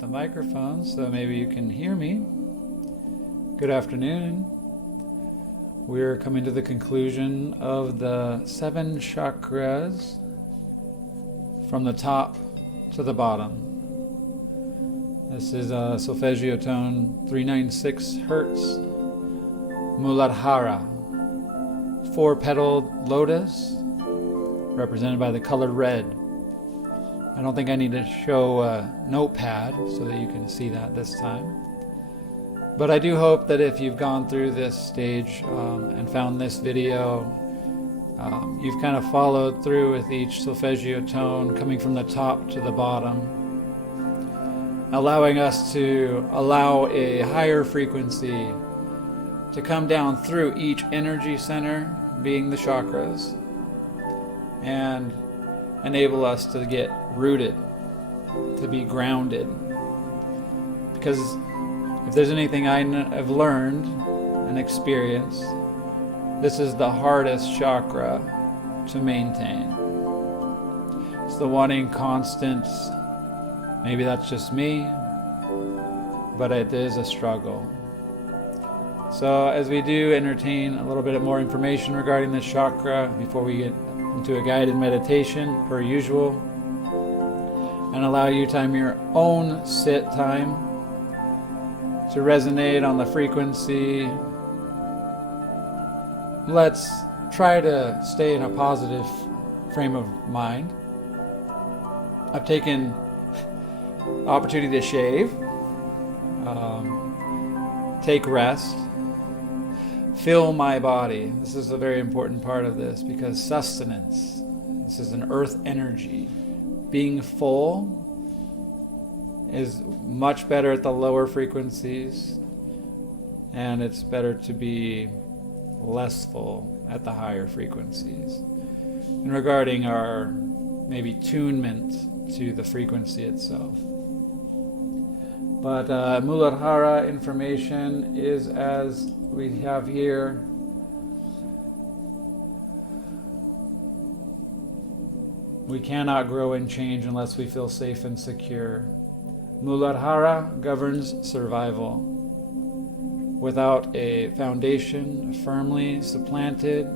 the microphone so maybe you can hear me. Good afternoon. We're coming to the conclusion of the 7 chakras from the top to the bottom. This is a solfeggio tone 396 Hertz, Muladhara, 4-petaled lotus, represented by the color red. I don't think I need to show a notepad so that you can see that this time. But I do hope that if you've gone through this stage and found this video, you've kind of followed through with each solfeggio tone coming from the top to the bottom, allowing us to allow a higher frequency to come down through each energy center, being the chakras, and enable us to get rooted, to be grounded. Because if there's anything I've learned and experienced, this is the hardest chakra to maintain. It's the one in constant, maybe that's just me, but it is a struggle. So as we do entertain a little bit more information regarding this chakra before we get into a guided meditation per usual, and allow you time your own sit time to resonate on the frequency, let's try to stay in a positive frame of mind. I've taken the opportunity to shave, take rest, fill my body. This is a very important part of this because sustenance, this is an earth energy. Being full is much better at the lower frequencies, and it's better to be less full at the higher frequencies. And regarding our maybe tunement to the frequency itself. But Muladhara information is as we have here. We cannot grow and change unless we feel safe and secure. Muladhara governs survival. Without a foundation firmly supplanted,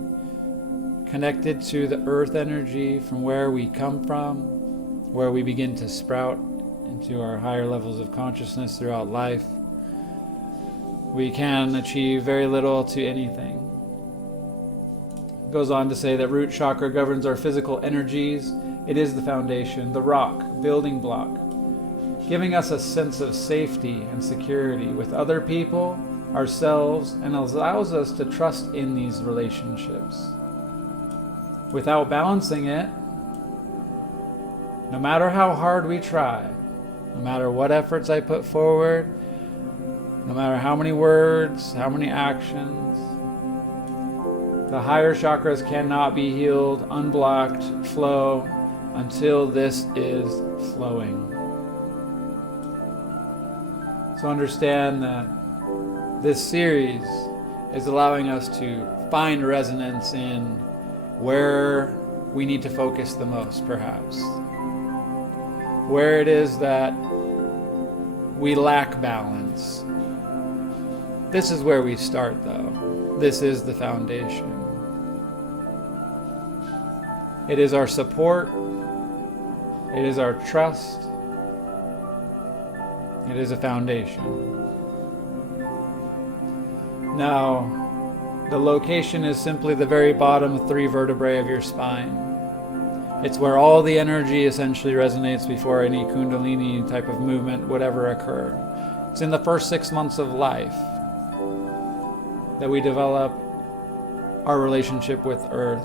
connected to the earth energy from where we come from, where we begin to sprout into our higher levels of consciousness throughout life, we can achieve very little to anything. It goes on to say that root chakra governs our physical energies. It is the foundation, the rock, building block, giving us a sense of safety and security with other people, ourselves, and allows us to trust in these relationships. Without balancing it, no matter how hard we try, no matter what efforts I put forward, no matter how many words, how many actions, the higher chakras cannot be healed, unblocked, flow, until this is flowing. So understand that this series is allowing us to find resonance in where we need to focus the most, perhaps. Where it is that we lack balance. This is where we start, though. This is the foundation. It is our support. It is our trust. It is a foundation. Now, the location is simply the very bottom 3 vertebrae of your spine. It's where all the energy essentially resonates before any kundalini type of movement would ever occur. It's in the first 6 months of life that we develop our relationship with Earth.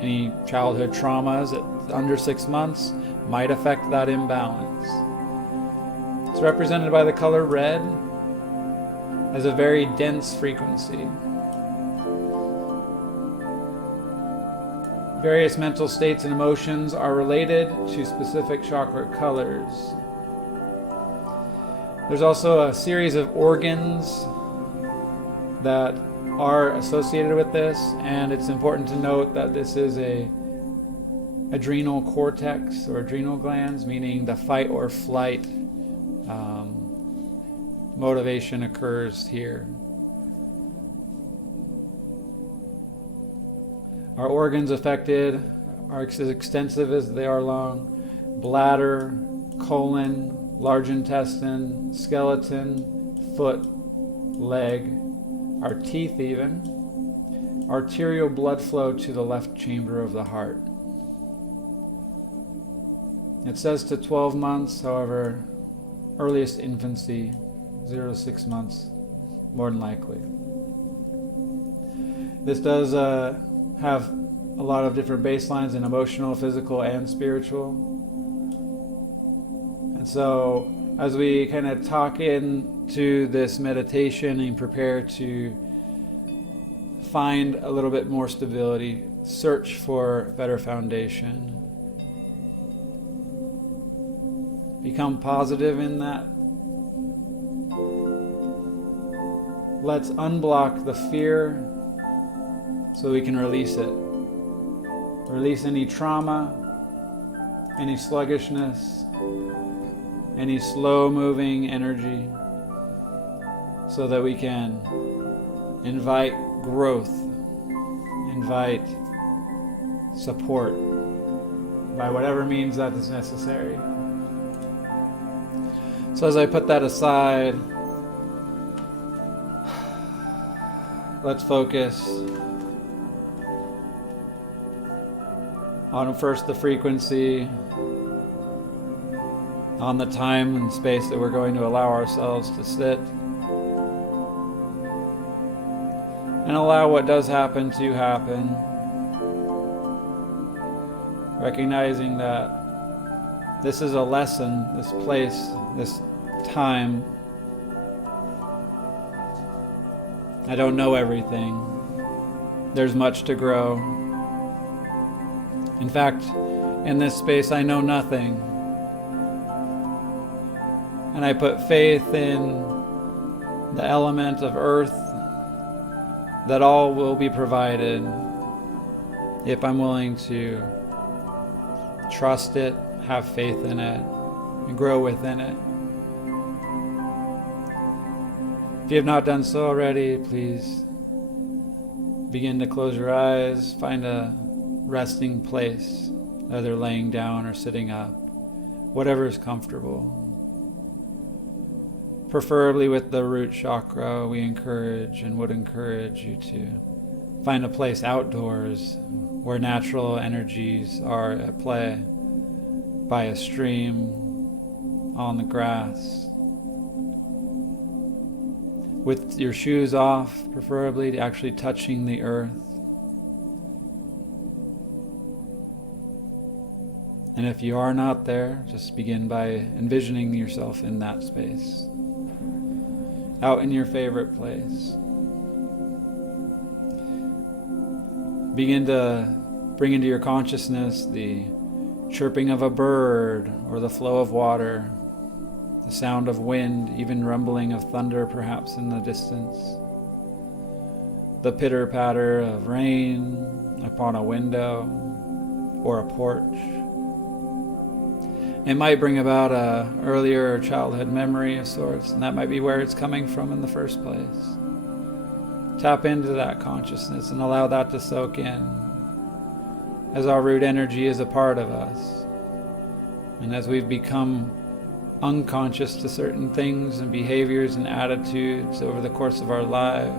Any childhood traumas at under 6 months might affect that imbalance. It's represented by the color red as a very dense frequency. Various mental states and emotions are related to specific chakra colors. There's also a series of organs that are associated with this, and it's important to note that this is a adrenal cortex or adrenal glands, meaning the fight or flight motivation occurs here. Our organs affected are as extensive as they are long. Bladder, colon, large intestine, skeleton, foot, leg, our teeth even, arterial blood flow to the left chamber of the heart. It says to 12 months, however, earliest infancy, 0 to 6 months, more than likely. This does have a lot of different baselines in emotional, physical, and spiritual. And so as we kind of talk into this meditation and prepare to find a little bit more stability, search for better foundation, become positive in that. Let's unblock the fear so we can release it. Release any trauma, any sluggishness, any slow-moving energy, so that we can invite growth, invite support by whatever means that is necessary. So as I put that aside, let's focus on first the frequency, on the time and space that we're going to allow ourselves to sit, and allow what does happen to happen, recognizing that this is a lesson, this place, this time. I don't know everything. There's much to grow. In fact, in this space, I know nothing. And I put faith in the element of earth that all will be provided if I'm willing to trust it, have faith in it, and grow within it. If you have not done so already, please begin to close your eyes, find a resting place, either laying down or sitting up, whatever is comfortable. Preferably with the root chakra, we encourage and would encourage you to find a place outdoors where natural energies are at play, by a stream, on the grass, with your shoes off, preferably actually touching the earth. And if you are not there, just begin by envisioning yourself in that space, out in your favorite place. Begin to bring into your consciousness the chirping of a bird or the flow of water, the sound of wind, even rumbling of thunder perhaps in the distance, the pitter-patter of rain upon a window or a porch. It might bring about an earlier childhood memory of sorts, and that might be where it's coming from in the first place. Tap into that consciousness and allow that to soak in, as our root energy is a part of us. And as we've become unconscious to certain things and behaviors and attitudes over the course of our life,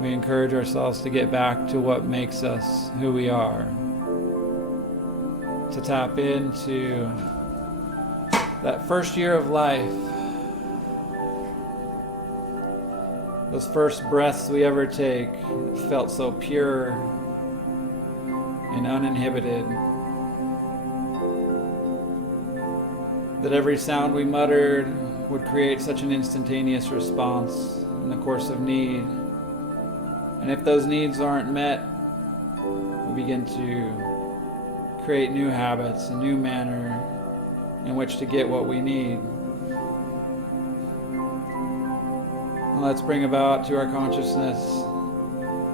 we encourage ourselves to get back to what makes us who we are. To tap into that first year of life, those first breaths we ever take felt so pure and uninhibited, that every sound we muttered would create such an instantaneous response in the course of need. And if those needs aren't met, we begin to create new habits, a new manner in which to get what we need. And let's bring about to our consciousness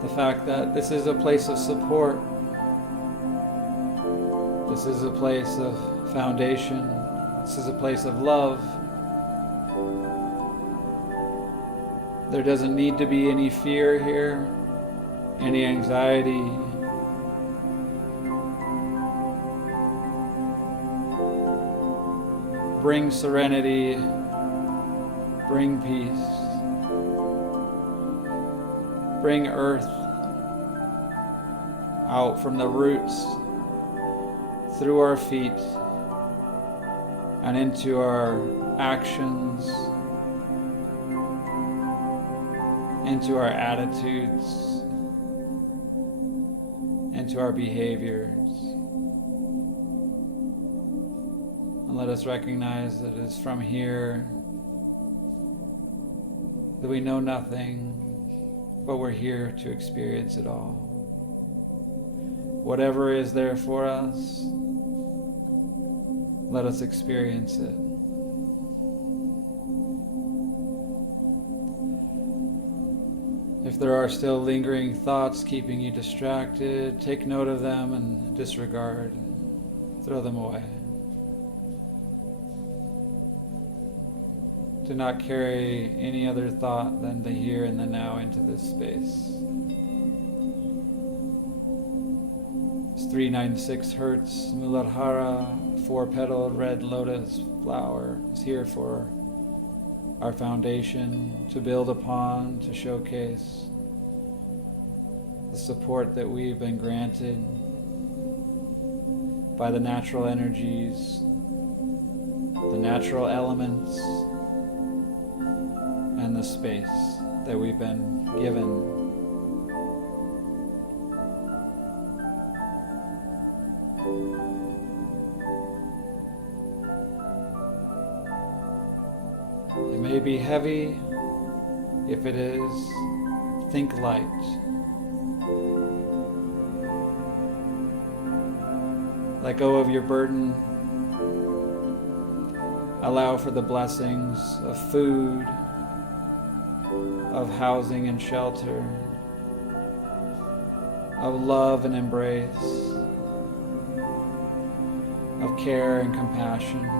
the fact that this is a place of support. This is a place of foundation, This is a place of love. There doesn't need to be any fear here, any anxiety. Bring serenity, bring peace, bring earth out from the roots, through our feet, and into our actions, into our attitudes, into our behaviors. And let us recognize that it is from here that we know nothing, but we're here to experience it all. Whatever is there for us, let us experience it. If there are still lingering thoughts keeping you distracted, take note of them and disregard. Throw them away. Do not carry any other thought than the here and the now into this space. It's 396 Hertz, Muladhara, 4-petaled red lotus flower is here for our foundation to build upon, to showcase the support that we've been granted by the natural energies, the natural elements, and the space that we've been given. It may be heavy. If it is, think light. Let go of your burden. Allow for the blessings of food, of housing and shelter, of love and embrace, of care and compassion.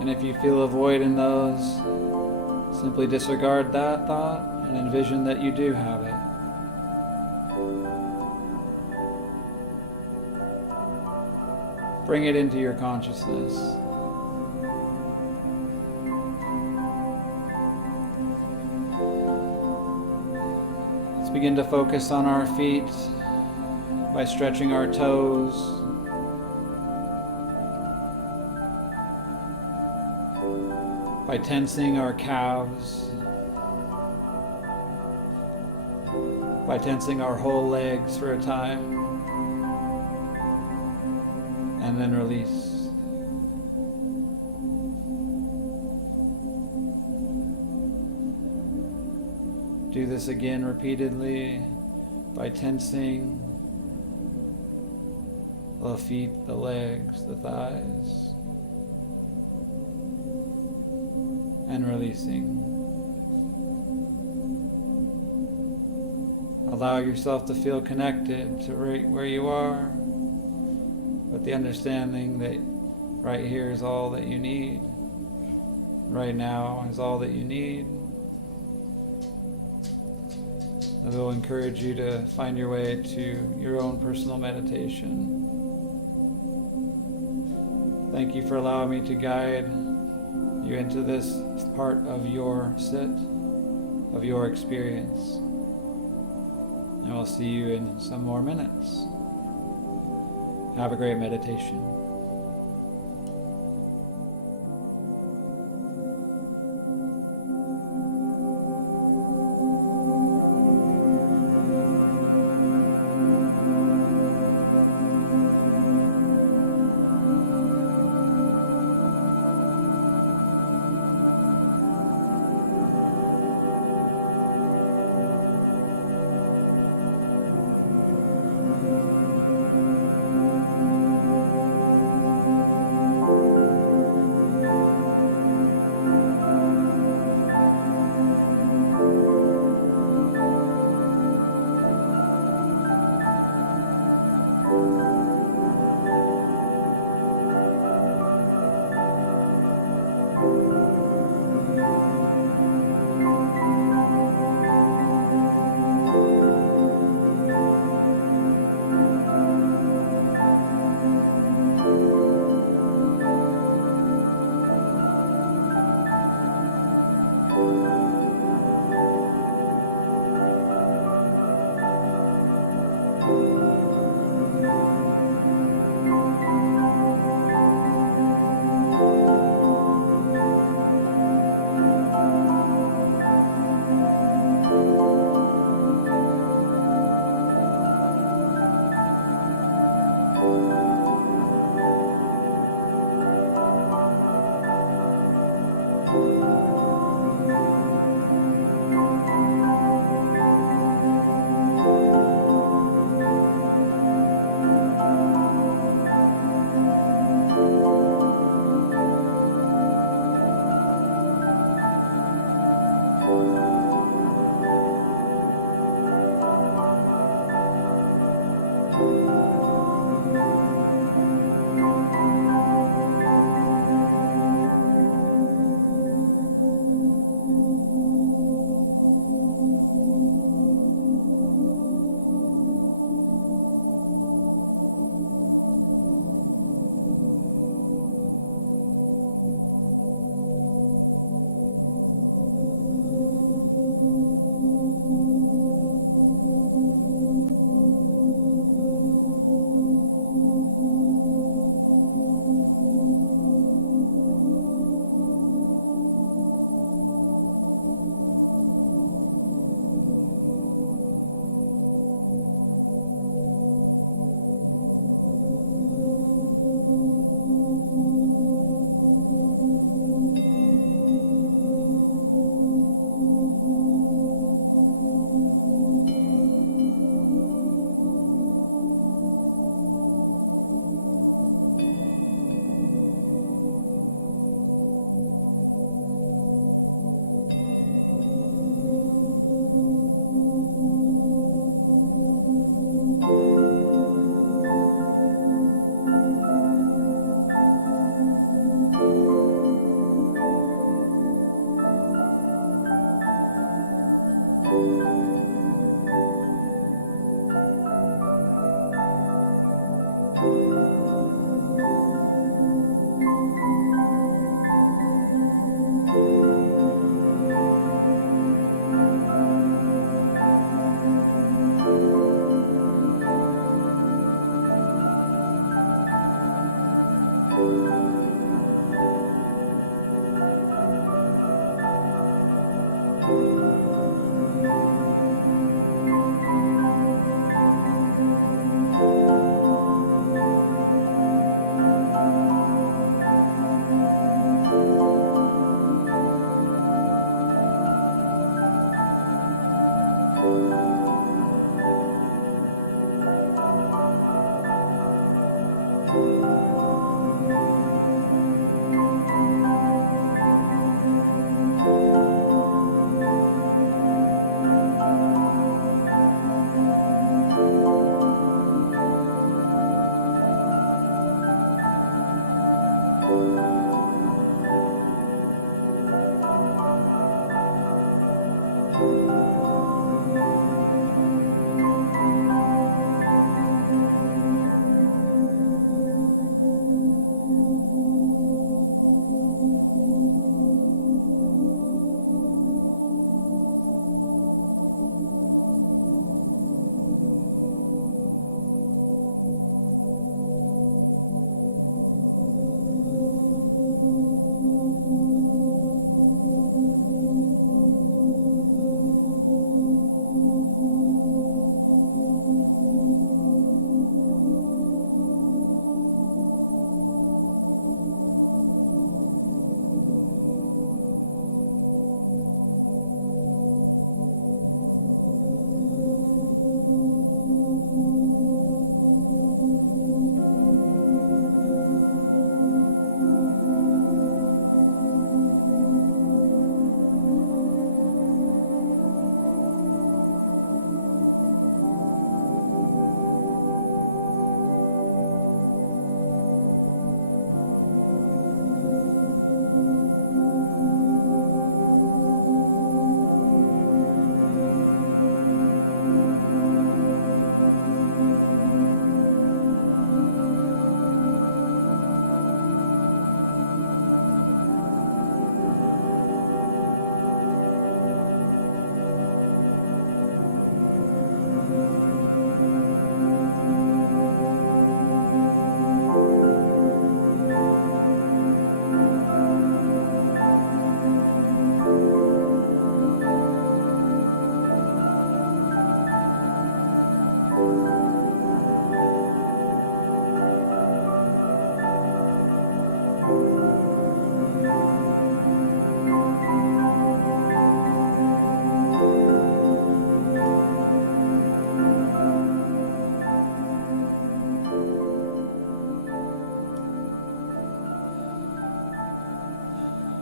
And if you feel a void in those, simply disregard that thought and envision that you do have it. Bring it into your consciousness. Let's begin to focus on our feet by stretching our toes, by tensing our calves, by tensing our whole legs for a time, and then release. Do this again repeatedly by tensing the feet, the legs, the thighs, and releasing. Allow yourself to feel connected to right where you are, with the understanding that right here is all that you need. Right now is all that you need. I will encourage you to find your way to your own personal meditation. Thank you for allowing me to guide you into this part of your sit, of your experience. And we'll see you in some more minutes. Have a great meditation.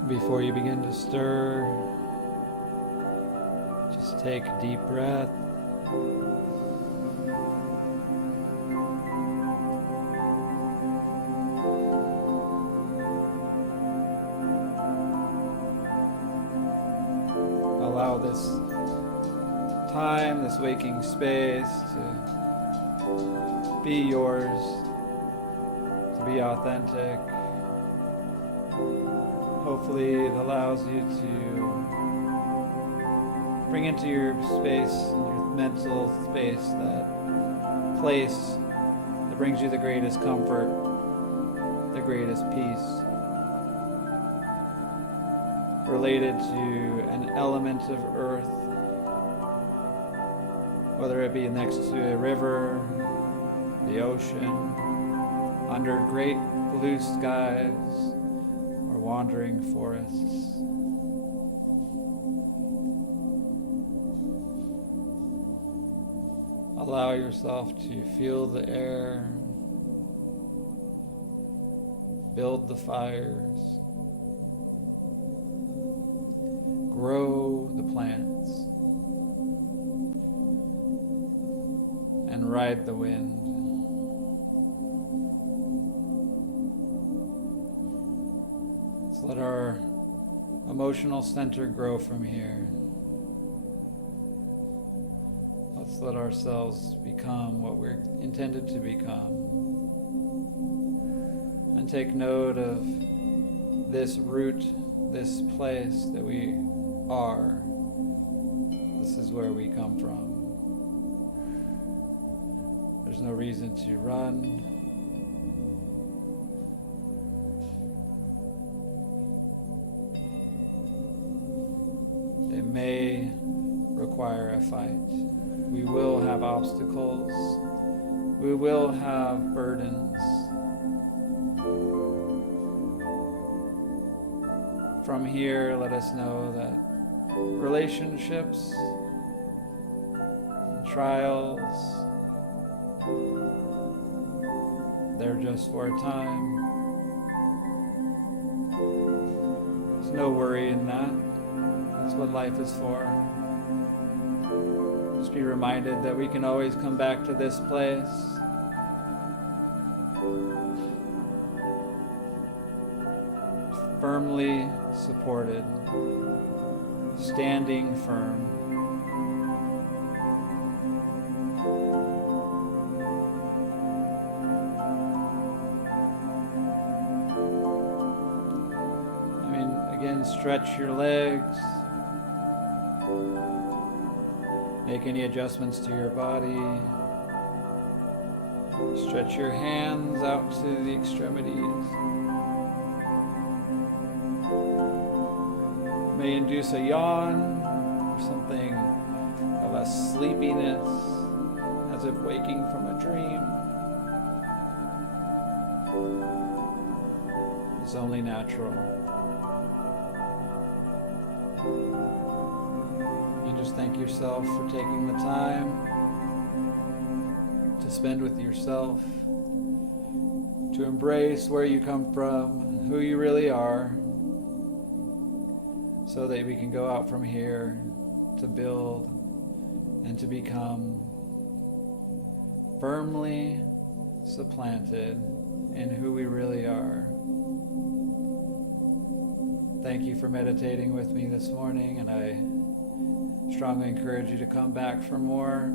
Before you begin to stir, just take a deep breath. Allow this time, this waking space to be yours, to be authentic. Hopefully it allows you to bring into your space, your mental space, that place that brings you the greatest comfort, the greatest peace, related to an element of earth, whether it be next to a river, the ocean, under great blue skies, or wandering forests. Allow yourself to feel the air, build the fires, grow the plants, and ride the wind. Let's let our emotional center grow from here. Let's let ourselves become what we're intended to become. And take note of this root, this place that we are. This is where we come from. There's no reason to run. It may require a fight. We will have obstacles. We will have burdens. From here, let us know that relationships, trials, they're just for a time. There's no worry in that. That's what life is for. Just be reminded that we can always come back to this place. Firmly supported, standing firm. Again, stretch your legs. Make any adjustments to your body. Stretch your hands out to the extremities. May induce a yawn or something of a sleepiness, as if waking from a dream. It's only natural. And just thank yourself for taking the time to spend with yourself, to embrace where you come from and who you really are, so that we can go out from here to build and to become firmly supplanted in who we really are. Thank you for meditating with me this morning, and I strongly encourage you to come back for more.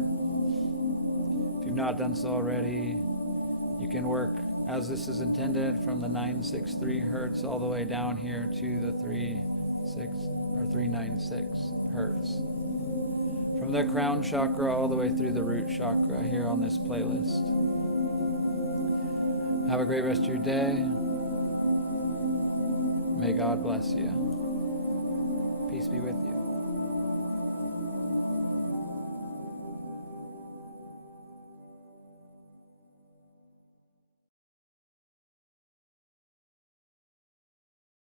If you've not done so already, you can work as this is intended from the 963 hertz all the way down here to the 396 hertz. From the crown chakra all the way through the root chakra here on this playlist. Have a great rest of your day. May God bless you. Peace be with you.